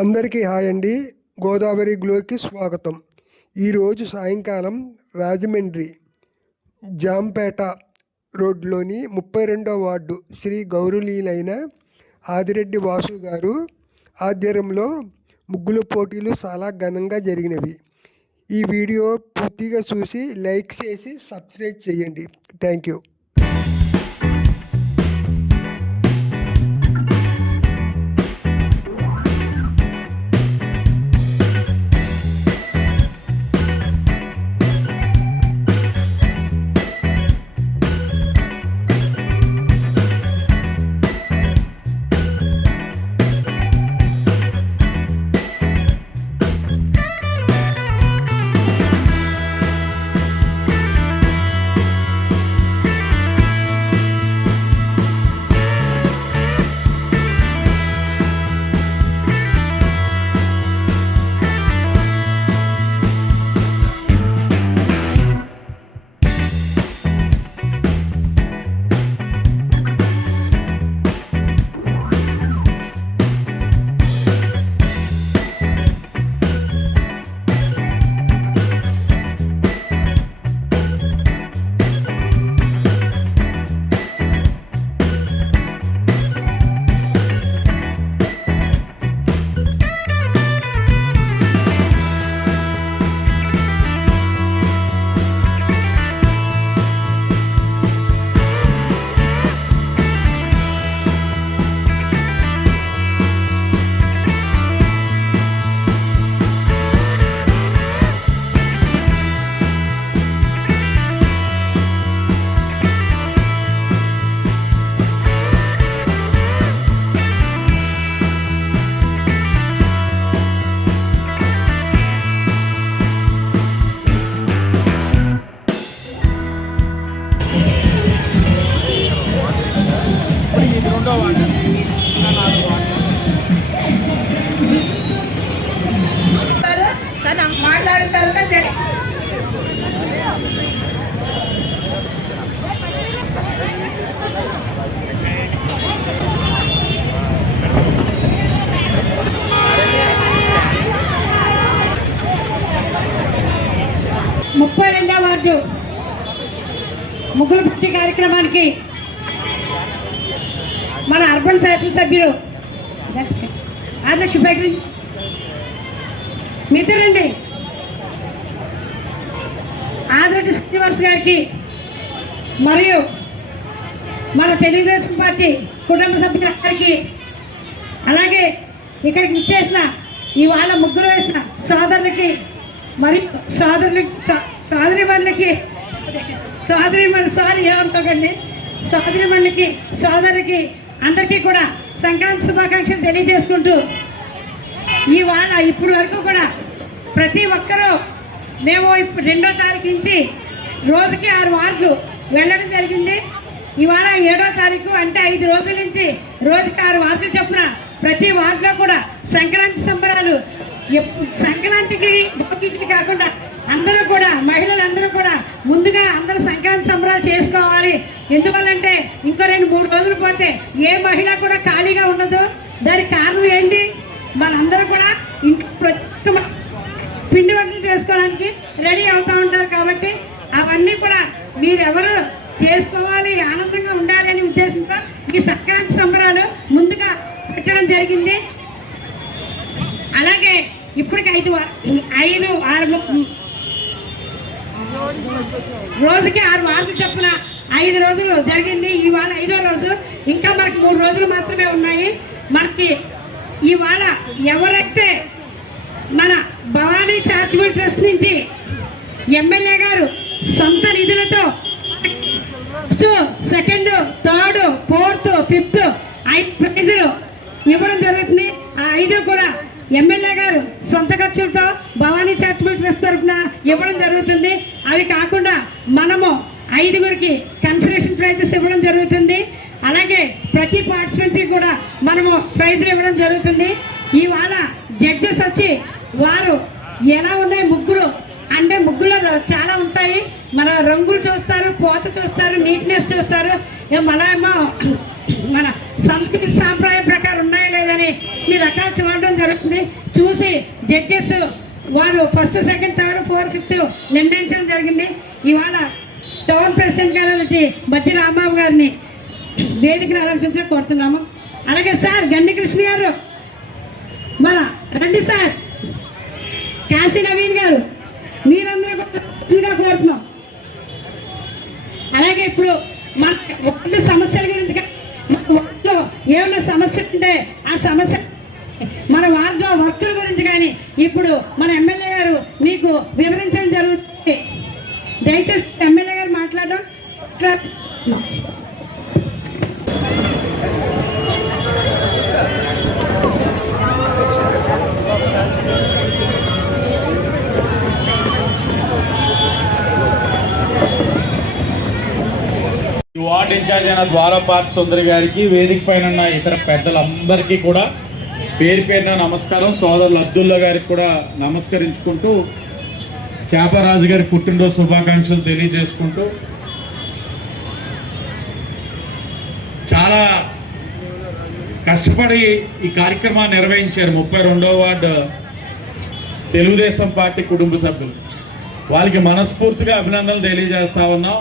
అందరికీ హాయ్ అండి. గోదావరి గ్లోకి స్వాగతం. ఈరోజు సాయంకాలం రాజమండ్రి జాంపేట రోడ్లోని 32వ వార్డు శ్రీ గౌరవనీయులైన ఆదిరెడ్డి వాసు గారు ఆధ్వర్యంలో ముగ్గుల పోటీలు చాలా ఘనంగా జరిగినవి. ఈ వీడియో పూర్తిగా చూసి లైక్ చేసి సబ్స్క్రైబ్ చేయండి. Thank you. మాట్లాడిన తర్వాత 32వ వార్డు ముగ్గుల పోటీ కార్యక్రమానికి మన అర్బన్ శాసనసభ్యులు ఆదర్శ మిత్రులండి ఆదిరెడ్డి శ్రీనివాస్ గారికి మరియు మన తెలుగుదేశం పార్టీ కుటుంబ సభ్యులందరికీ అలాగే ఇక్కడికి ఇచ్చేసిన ఇవాళ ముగ్గురు వేసిన సోదరులకి మరియు సోదరిమణులకి సోదరికి అందరికీ కూడా సంక్రాంతి శుభాకాంక్షలు తెలియజేసుకుంటూ ఇవాళ ఇప్పటి వరకు కూడా ప్రతి ఒక్కరూ మేము 2వ తారీఖు నుంచి రోజుకి 6 వార్డులు వెళ్ళడం జరిగింది. ఇవాళ 7వ తారీఖు అంటే 5 రోజుల నుంచి రోజుకి 6 వార్డులు చొప్పున ప్రతి వార్డులో కూడా సంక్రాంతి సంబరాలు సంక్రాంతికి భోగికి కాకుండా అందరూ కూడా మహిళలందరూ కూడా ముందుగా అందరూ సంక్రాంతి సంబరాలు చేసుకోవాలి. ఎందువల్లంటే ఇంకో 2-3 రోజులు పోతే ఏ మహిళ కూడా ఖాళీగా ఉండదు. దానికి కారణం ఏంటి? మనందరూ కూడా ఇంట్లో ప్రతి పిండి వంటలు చేసుకోవడానికి రెడీ అవుతూ ఉంటారు. కాబట్టి అవన్నీ కూడా మీరెవరు చేసుకోవాలి, ఆనందంగా ఉండాలి అనే ఉద్దేశంతో ఈ సంక్రాంతి సంబరాలు ముందుగా పెట్టడం జరిగింది. అలాగే ఇప్పటికి 5-6 రోజుకి 6 వార్డులు చొప్పున 5 రోజులు జరిగింది. ఇవాళ 5వ రోజు. ఇంకా మనకి 3 రోజులు మాత్రమే ఉన్నాయి. మనకి ఇవాళ ఎవరైతే మన భవానీ చారిటబుల్ ట్రస్ట్ నుంచి ఎమ్మెల్యే గారు సొంత నిధులతో 1st, 2nd, 3rd, 4th, 5th 5 ప్రైజులు ఇవ్వడం జరుగుతుంది. ఆ 5 కూడా ఎమ్మెల్యే గారు సొంత ఖర్చులతో భవానీ చారిటబుల్ ట్రస్ట్ తరఫున ఇవ్వడం జరుగుతుంది. అవి కాకుండా మనము 5గురికి కన్సలేషన్ ప్రైజెస్ ఇవ్వడం జరుగుతుంది. అలాగే ప్రతి పార్టిసిపెంట్కి కూడా మనము ప్రైజులు ఇవ్వడం జరుగుతుంది. ఇవాళ జడ్జెస్ వచ్చి వారు ఎలా ఉన్నాయి ముగ్గులు అంటే ముగ్గులో చాలా ఉంటాయి. మన రంగులు చూస్తారు, పోత చూస్తారు, నీట్నెస్ చూస్తారు. మన సంస్కృతి సాంప్రదాయం ప్రకారం ఉన్నాయో లేదని ఈ రకాలు చూడడం జరుగుతుంది. చూసి జడ్జెస్ వారు first, second, third, fourth, fifth నిర్ణయించడం జరిగింది. ఇవాళ టౌన్ ప్రెసిడెంట్ గారి బద్ది రాంబాబు గారిని వేదికను అలంకరించ కోరుతున్నాము. అలాగే సార్ గండి కృష్ణ గారు మన రండి సార్, కాశీ నవీన్ గారు మీరందరూ కూడా కోరుతున్నాం. అలాగే ఇప్పుడు మన వార్డు సమస్యల గురించి, మన వార్డులో ఏమైనా సమస్య ఉంటే ఆ సమస్య మన వార్డులో వర్కుల గురించి కానీ ఇప్పుడు మన ఎమ్మెల్యే గారు మీకు వివరించడం జరుగుతుంది. దయచేసి ఎమ్మెల్యే గారు మాట్లాడడం. వార్డ్ ఇన్ఛార్జ్ అయిన ద్వారపాటి సుందరి గారికి, వేదిక పైన ఉన్న ఇతర పెద్దలందరికీ కూడా పేరు పేరున నమస్కారం. సోదరులు అబ్దుల్లా గారికి కూడా నమస్కరించుకుంటూ చేపరాజు గారి పుట్టినరోజు శుభాకాంక్షలు తెలియజేసుకుంటూ, చాలా కష్టపడి ఈ కార్యక్రమాన్ని నిర్వహించారు 32వ వార్డు తెలుగుదేశం పార్టీ కుటుంబ సభ్యులు. వాళ్ళకి మనస్ఫూర్తిగా అభినందనలు తెలియజేస్తా ఉన్నాం.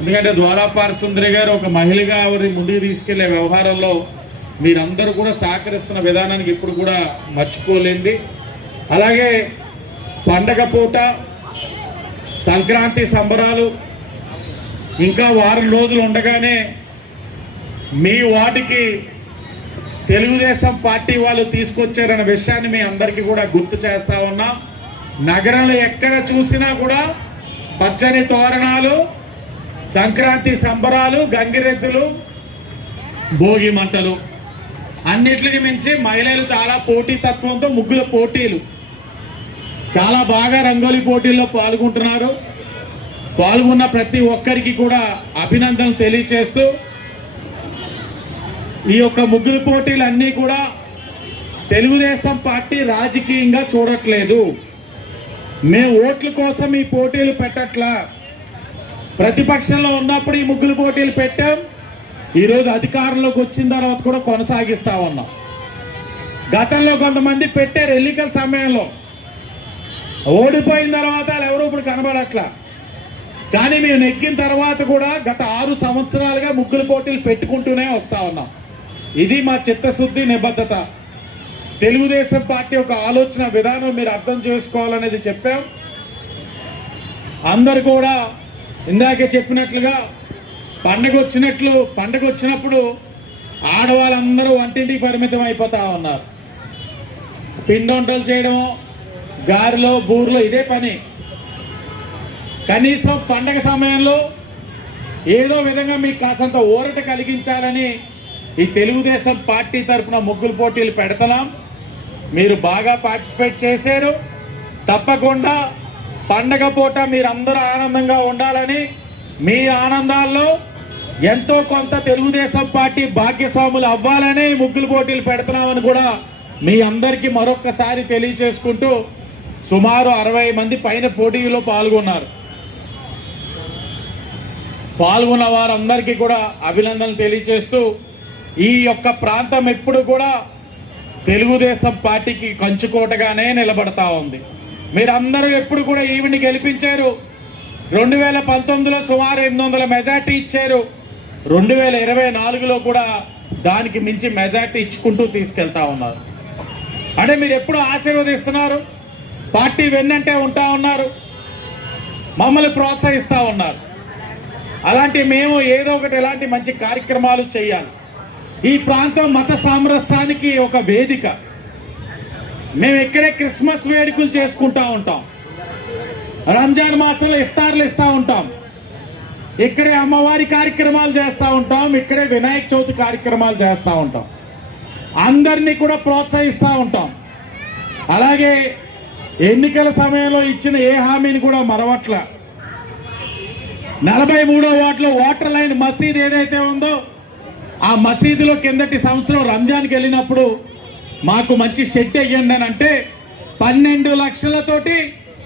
ఎందుకంటే ద్వారపాటి సుందరి గారు ఒక మహిళగా ఎవరి ముందుకు తీసుకెళ్లే వ్యవహారంలో మీరందరూ కూడా సహకరిస్తున్న విధానానికి ఇప్పుడు కూడా మర్చిపోలేంది. అలాగే పండగ పూట సంక్రాంతి సంబరాలు ఇంకా వారం రోజులు ఉండగానే మీ వార్డుకి తెలుగుదేశం పార్టీ వాళ్ళు తీసుకొచ్చారన్న విషయాన్ని మీ అందరికీ కూడా గుర్తు చేస్తా ఉన్నాం. నగరంలో ఎక్కడ చూసినా కూడా పచ్చని తోరణాలు, సంక్రాంతి సంబరాలు, గంగిరెద్దులు, భోగి మంటలు, అన్నిటికి మించి మహిళలు చాలా పోటీతత్వంతో ముగ్గుల పోటీలు, చాలా బాగా రంగోలి పోటీల్లో పాల్గొంటున్నారు. పాల్గొన్న ప్రతి ఒక్కరికి కూడా అభినందనలు తెలియజేస్తూ, ఈ యొక్క ముగ్గుల పోటీలు అన్నీ కూడా తెలుగుదేశం పార్టీ రాజకీయంగా చూడట్లేదు. మేము ఓట్ల కోసం ఈ పోటీలు పెట్టట్లా. ప్రతిపక్షంలో ఉన్నప్పుడు ఈ ముగ్గుల పోటీలు పెట్టాం. ఈరోజు అధికారంలోకి వచ్చిన తర్వాత కూడా కొనసాగిస్తా ఉన్నాం. గతంలో కొంతమంది పెట్టారు ఎన్నికల సమయంలో, ఓడిపోయిన తర్వాత ఎవరు ఇప్పుడు కనబడట్లా. కానీ మేము నెగ్గిన తర్వాత కూడా గత 6 సంవత్సరాలుగా ముగ్గుల పోటీలు పెట్టుకుంటూనే వస్తా ఉన్నాం. ఇది మా చిత్తశుద్ధి, నిబద్ధత. తెలుగుదేశం పార్టీ ఒక ఆలోచన విధానం మీరు అర్థం చేసుకోవాలనేది చెప్పాం. అందరు కూడా ఇందాకే చెప్పినట్లుగా పండగ వచ్చినప్పుడు ఆడవాళ్ళందరూ వంటింటికి పరిమితం అయిపోతా ఉన్నారు. పిండొంటలు చేయడము, గారెలో బూర్లో ఇదే పని. కనీసం పండగ సమయంలో ఏదో విధంగా మీకు కాసంత ఊరట కలిగించాలని ఈ తెలుగుదేశం పార్టీ తరఫున ముగ్గుల పోటీలు పెడతాం. మీరు బాగా పార్టిసిపేట్ చేశారు. తప్పకుండా పండగ పూట మీరందరూ ఆనందంగా ఉండాలని, మీ ఆనందాల్లో ఎంతో కొంత తెలుగుదేశం పార్టీ భాగ్యస్వాములు అవ్వాలని ముగ్గుల పోటీలు పెడుతున్నామని కూడా మీ అందరికీ మరొక్కసారి తెలియచేసుకుంటూ, సుమారు 60 మంది పైన పోటీలో పాల్గొన్నారు. పాల్గొన్న వారందరికీ కూడా అభినందనలు తెలియజేస్తూ, ఈ యొక్క ప్రాంతం ఎప్పుడు కూడా తెలుగుదేశం పార్టీకి కంచుకోటగానే నిలబడతా ఉంది. మీరందరూ ఎప్పుడు కూడా ఈవిని గెలిపించారు. 2019లో సుమారు 800 మెజార్టీ ఇచ్చారు. 2024లో కూడా దానికి మించి మెజార్టీ ఇచ్చుకుంటూ తీసుకెళ్తా ఉన్నారు. అంటే మీరు ఎప్పుడు ఆశీర్వదిస్తున్నారు, పార్టీ వెన్నంటే ఉంటా ఉన్నారు, మమ్మల్ని ప్రోత్సహిస్తూ ఉన్నారు. అలాంటి మేము ఏదో ఒకటి ఇలాంటి మంచి కార్యక్రమాలు చేయాలి. ఈ ప్రాంతం మత సామరస్యానికి ఒక వేదిక. మేము ఇక్కడే క్రిస్మస్ వేడుకలు చేసుకుంటా ఉంటాం, రంజాన్ మాసంలో ఇఫ్తార్లు ఇస్తూ ఉంటాం, ఇక్కడే అమ్మవారి కార్యక్రమాలు చేస్తూ ఉంటాం, ఇక్కడే వినాయక చవితి కార్యక్రమాలు చేస్తూ ఉంటాం. అందరినీ కూడా ప్రోత్సహిస్తూ ఉంటాం. అలాగే ఎన్నికల సమయంలో ఇచ్చిన ఏ హామీని కూడా మరవట్ల. 43వ వార్డులో వాటర్ లైన్ మసీద్ ఏదైతే ఉందో, ఆ మసీదులో కిందటి సంవత్సరం రంజాన్కి వెళ్ళినప్పుడు మాకు మంచి షెడ్ వేయండి అని అంటే 12 లక్షలతోటి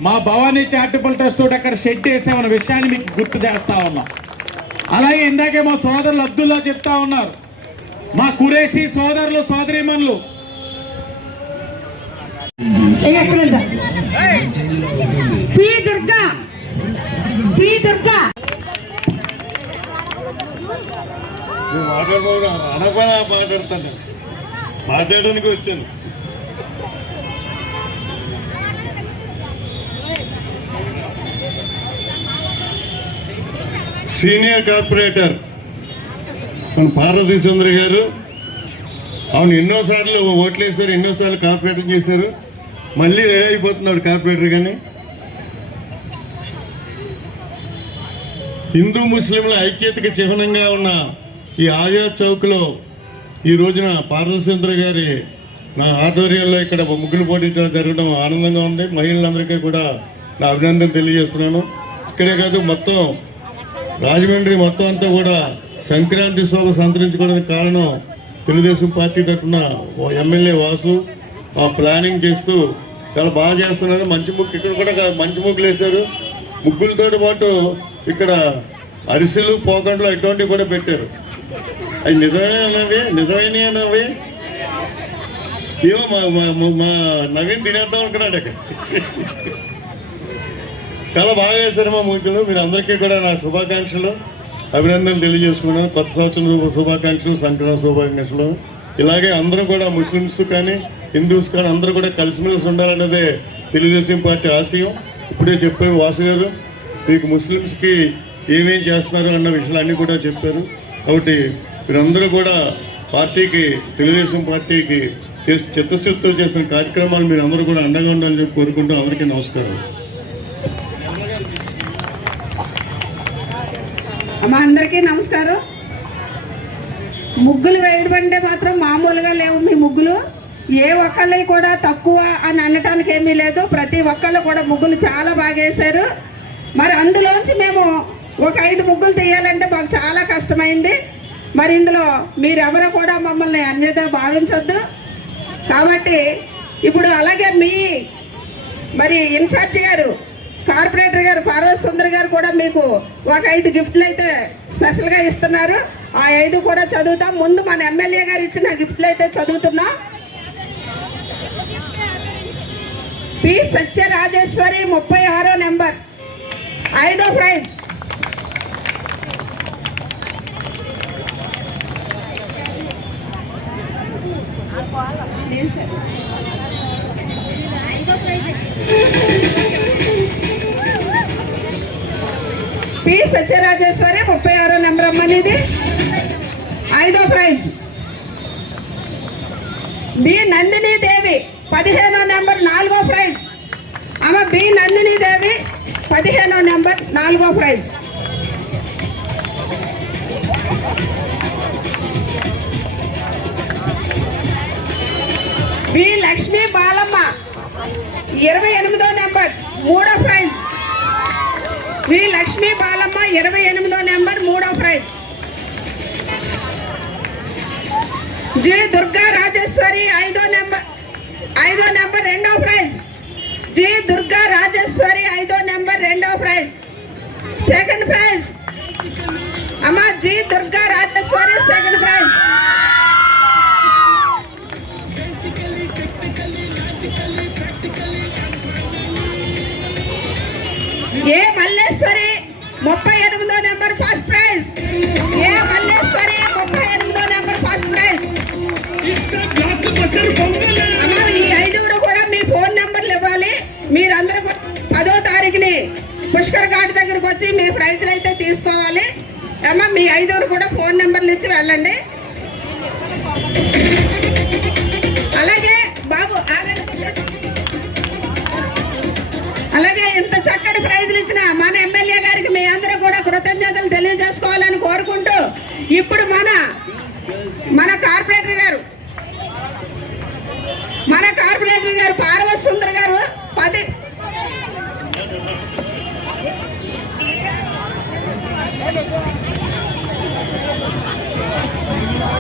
మా భవానీ చారిటబుల్ ట్రస్ట్ తోటి అక్కడ షెడ్ వేసామన్న విషయాన్ని మీకు గుర్తు చేస్తా ఉన్నాం. అలాగే ఇందాకే మా సోదరులు అబ్దుల్లా చెప్తా ఉన్నారు, మా కురేషి సోదరులు సోదరీమణులు పి దుర్గా మాట్లాడతాను మాట్లాడడానికి వచ్చాను. సీనియర్ కార్పొరేటర్ మన పార్వతీ సుందరి గారు, అవును ఎన్నోసార్లు ఓట్లు వేశారు, ఎన్నోసార్లు కార్పొరేటర్ చేశారు, మళ్ళీ రెడీ అయిపోతున్నాడు కార్పొరేటర్. కానీ హిందూ ముస్లింల ఐక్యతకి చిహ్నంగా ఉన్న ఈ ఆజాద్ చౌక్లో ఈ రోజున పార్వతీ సుందరి గారి నా ఆధ్వర్యంలో ఇక్కడ ముగ్గులు పోటీంచడం జరగడం ఆనందంగా ఉంది. మహిళలందరికీ కూడా నా అభినందన తెలియజేస్తున్నాను. ఇక్కడే కాదు, మొత్తం రాజమండ్రి మొత్తం అంతా కూడా సంక్రాంతి శోభ సంతరించుకోవడానికి కారణం తెలుగుదేశం పార్టీ తరఫున ఎమ్మెల్యే వాసు ఆ ప్లానింగ్ చేస్తూ చాలా బాగా చేస్తున్నారు. మంచి ముగ్గు ఇక్కడ కూడా మంచి ముగ్గులు వేశారు. ముగ్గులతో పాటు ఇక్కడ అరిసెలు పోకండ్లు ఇటువంటివి కూడా పెట్టారు. అవి నిజమైనవి ఏమో మా నవీన్ తినేద్దాం అనుకున్నాడు అక్కడ. చాలా బాగా వేశారు మా ముగ్గులు. మీరు అందరికీ కూడా నా శుభాకాంక్షలు, అభినందనలు తెలియజేసుకున్నాను. కొత్త సంవత్సరం శుభాకాంక్షలు, సంక్రాంతి శుభాకాంక్షలు. ఇలాగే అందరూ కూడా ముస్లిమ్స్ కానీ హిందూస్ కానీ అందరూ కూడా కలిసిమెలిసి ఉండాలన్నదే తెలుగుదేశం పార్టీ ఆశయం. ఇప్పుడే చెప్పారు వాసు గారు, మీకు ముస్లిమ్స్కి ఏమేం చేస్తున్నారు అన్న విషయాలన్నీ కూడా చెప్పారు. కాబట్టి మీరందరూ కూడా పార్టీకి, తెలుగుదేశం పార్టీకి చిత్తశుద్ధితో చేస్తున్న కార్యక్రమాలు మీరు అందరూ కూడా అండగా ఉండాలని చెప్పి కోరుకుంటూ అందరికీ నమస్కారం. అమ్మ అందరికీ నమస్కారం. ముగ్గులు వేయడం అంటే మాత్రం మామూలుగా లేవు మీ ముగ్గులు. ఏ ఒక్కళ్ళవి కూడా తక్కువ అని అనటానికి ఏమీ లేదు. ప్రతి ఒక్కళ్ళు కూడా ముగ్గులు చాలా బాగా వేశారు. మరి అందులోంచి మేము ఒక 5 ముగ్గులు తీయాలంటే మాకు చాలా కష్టమైంది. మరి ఇందులో మీరెవరూ కూడా మమ్మల్ని అన్యత భావించొద్దు. కాబట్టి ఇప్పుడు అలాగే మరి ఇన్ఛార్జి గారు, కార్పొరేటర్ గారు పార్వతీ సుందరి గారు కూడా మీకు ఒక 5 గిఫ్ట్లు అయితే స్పెషల్గా ఇస్తున్నారు. ఆ 5 కూడా చదువుతాం. ముందు మన ఎమ్మెల్యే గారు ఇచ్చిన గిఫ్ట్లు అయితే చదువుతున్నాం. పి సత్యరాజేశ్వరి 36వ నెంబర్ 5వ ప్రైజ్. పి సత్యరాజేశ్వరి 36వ నెంబర్ అమ్మనిది 5వ ప్రైజ్. బి నందిని దేవి 15వ నెంబర్ 4వ ప్రైజ్. అమ్మ బి నందిని దేవి 15వ నెంబర్ 4వ ప్రైజ్. బి లక్ష్మీ బాలమ్మ 28వ నెంబర్ 3వ ప్రైజ్. వి లక్ష్మీ బాలమ్మ 28వ నెంబర్ 3వ ప్రైజ్. జి దుర్గా రాజేశ్వరి 5వ నెంబర్ 2వ ప్రైజ్. జి దుర్గా రాజేశ్వరి 5వ నెంబర్ 2వ ప్రైజ్. సెకండ్ ప్రైజ్ అమ్మ G Durga Rajeshwari, second prize. A Malleshwari 38వ number first prize. A Malleshwari 38వ నెంబర్ ఫస్ట్ ప్రైజ్. అమ్మ ఈ 5 కూడా మీ ఫోన్ నెంబర్లు ఇవ్వాలి. మీరందరూ 10వ తారీఖుని పుష్కర్ ఘాట్ దగ్గరకు వచ్చి మీ ప్రైజ్లు అయితే తీసుకోవాలి. అమ్మ మీ 5 కూడా ఫోన్ నెంబర్లు ఇచ్చి వెళ్ళండి. అలాగే బాబు అలాగే ఇంత చక్కటి ప్రైజులు ఇచ్చిన మన ఎమ్మెల్యే గారికి మీ అందరూ కూడా కృతజ్ఞతలు తెలియజేసుకోవాలని కోరుకుంటూ ఇప్పుడు మన కార్పొరేటర్ గారు పార్వతీ సుందరి గారు 10